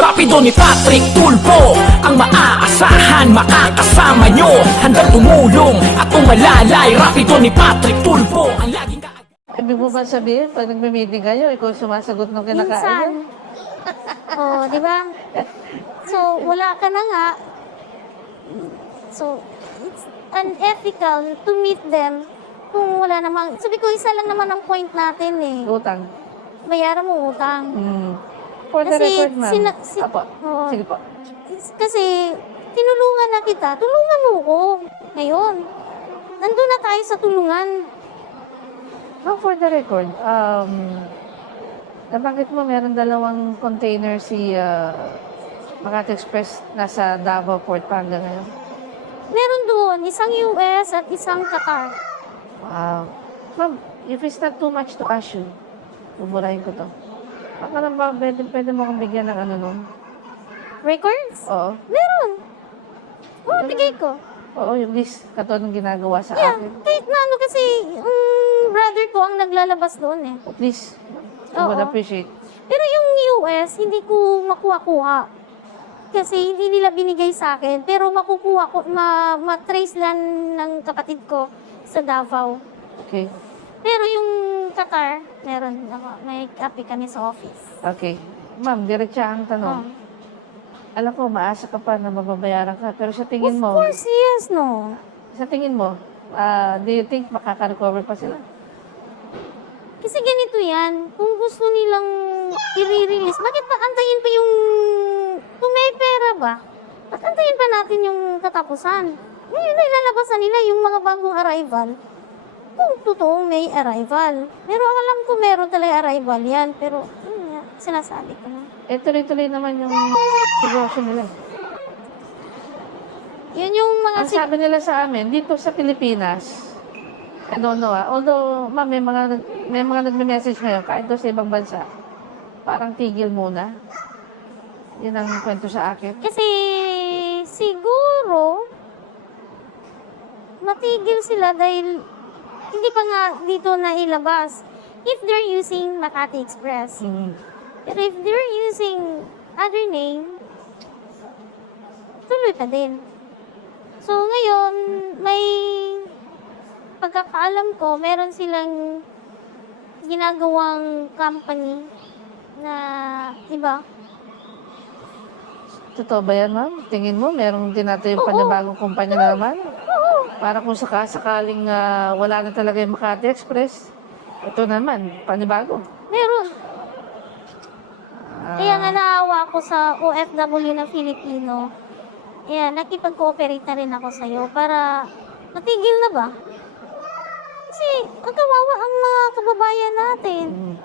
Rapido ni Patrick Tulpo Ang maaasahan makakasama nyo Handang tumulong at umalalay Rapido ni Patrick Tulpo Ang laging ka Ibig mo ba sabihin, pag nagme-meeting kayo, ikaw sumasagot ng kinakain? Minsan. oh, di ba? So, wala ka na nga. So, it's unethical to meet them kung wala namang... Sabi ko, isa lang naman ang point natin eh. Utang. Bayaran mo utang. Hmm. For the Kasi record, ma'am. sina- si- Apo. Oo. Sige po. Kasi, tinulungan na kita. Tulungan mo ko. Ngayon. Nandun na tayo sa tulungan. No, for the record, um, nabanggit mo meron dalawang container si uh, Makati Express nasa Davao Port pa hanggang ngayon. Meron doon, isang US at isang Qatar. Wow. Ma'am, if it's not too much to ask you, buburahin ko to. Baka lang ba, pwede, pwede mo akong bigyan ng ano nun? Records? Oo. Meron. Oo, bigay ko. Oo, yung list. Katulad ng ginagawa sa Yeah, akin. kahit na ano kasi, um, brother ko ang naglalabas doon eh. Please. I would Oo. appreciate. Pero yung US, hindi ko makuha-kuha. Kasi hindi nila binigay sa akin. Pero makukuha ko, ma, ma-trace lang ng kapatid ko sa Davao. Okay. Pero yung Qatar, meron ako. May copy kami sa office. Okay. Ma'am, diretsahang tanong. Oh. Alam ko, maasa ka pa na mababayaran ka. Pero sa Of tingin mo, course, yes, no. sa tingin mo, ah, do you think makaka-recover pa sila? Kasi ganito yan, kung gusto nilang i-release, bakit pa antayin pa yung, kung may pera ba, ba't antayin pa natin yung katapusan? Ngayon na ilalabas na nila yung mga bagong arrival. Kung totoong may arrival. Pero alam ko meron talaga arrival yan, pero yun nga, sinasabi ko na. Eh, tuloy-tuloy naman yung negosyo nila. Yun yung mga Ang si- sabi nila sa amin, dito sa Pilipinas, I don't know ah, although, ma'am, may mga, nag- may mga nagme-message ngayon, kahit doon sa ibang bansa, parang tigil muna. Yun ang kwento sa akin. Kasi siguro matigil sila dahil pa nga dito na ilabas. If they're using Makati Express. Mm. Pero if they're using other name, tuloy pa din. So ngayon, may pagkakaalam ko, meron silang ginagawang company na iba. Totoo ba yan, ma'am? Tingin mo, merong tinatayong panibagong kumpanya na naman? Para kung sakasakaling ah, wala na talaga yung Makati Express, ito naman, panibago. meron. Ah, Kaya nga naawa ako sa OFW na Filipino. Kaya nakipag-cooperate na rin ako sa'yo para matigil na ba? Kasi ang kawawa ang mga kababayan natin. mm.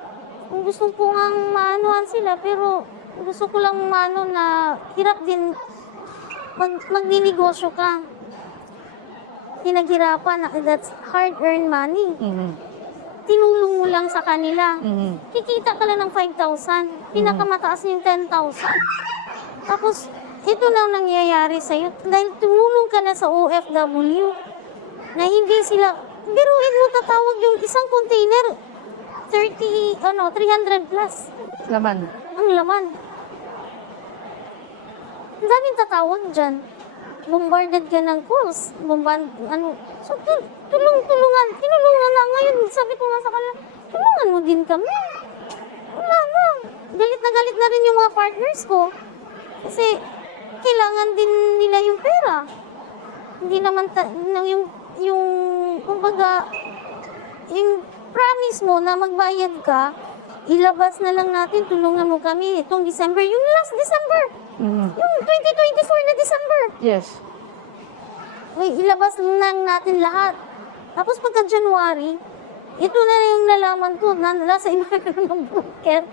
Kung gusto ko nga maanuhan sila, pero gusto ko lang maano na hirap din mag magninegosyo ka. Pinaghirapan, that's hard-earned money. Mm. Tinulong mo lang sa kanila. Mm. Kikita ka lang ng 5,000. Pinakamataas yung 10,000. Tapos, ito na ang nangyayari sa'yo. Dahil tumulong ka na sa OFW na hindi sila... Biruin mo tatawag yung isang container 30, ano, 300 plus Laman. ang laman. Ang daming tatawag dyan. Bombarded ka ng calls. Bombard, ano. So, tu- tulong-tulungan. Tinulungan na ngayon. Sabi ko nga sa kanila, tulungan mo din kami. Wala na. Galit na galit na rin yung mga partners ko. Kasi, kailangan din nila yung pera. Hindi naman, ta- yung, yung, kumbaga, yung promise mo na magbayad ka, ilabas na lang natin, tulungan mo kami itong December, yung last December, Mm. yung 2024 na December. Yes. Uy, ilabas lang natin lahat. Tapos pagka January, ito na yung nalaman ko na nasa iba ng broker.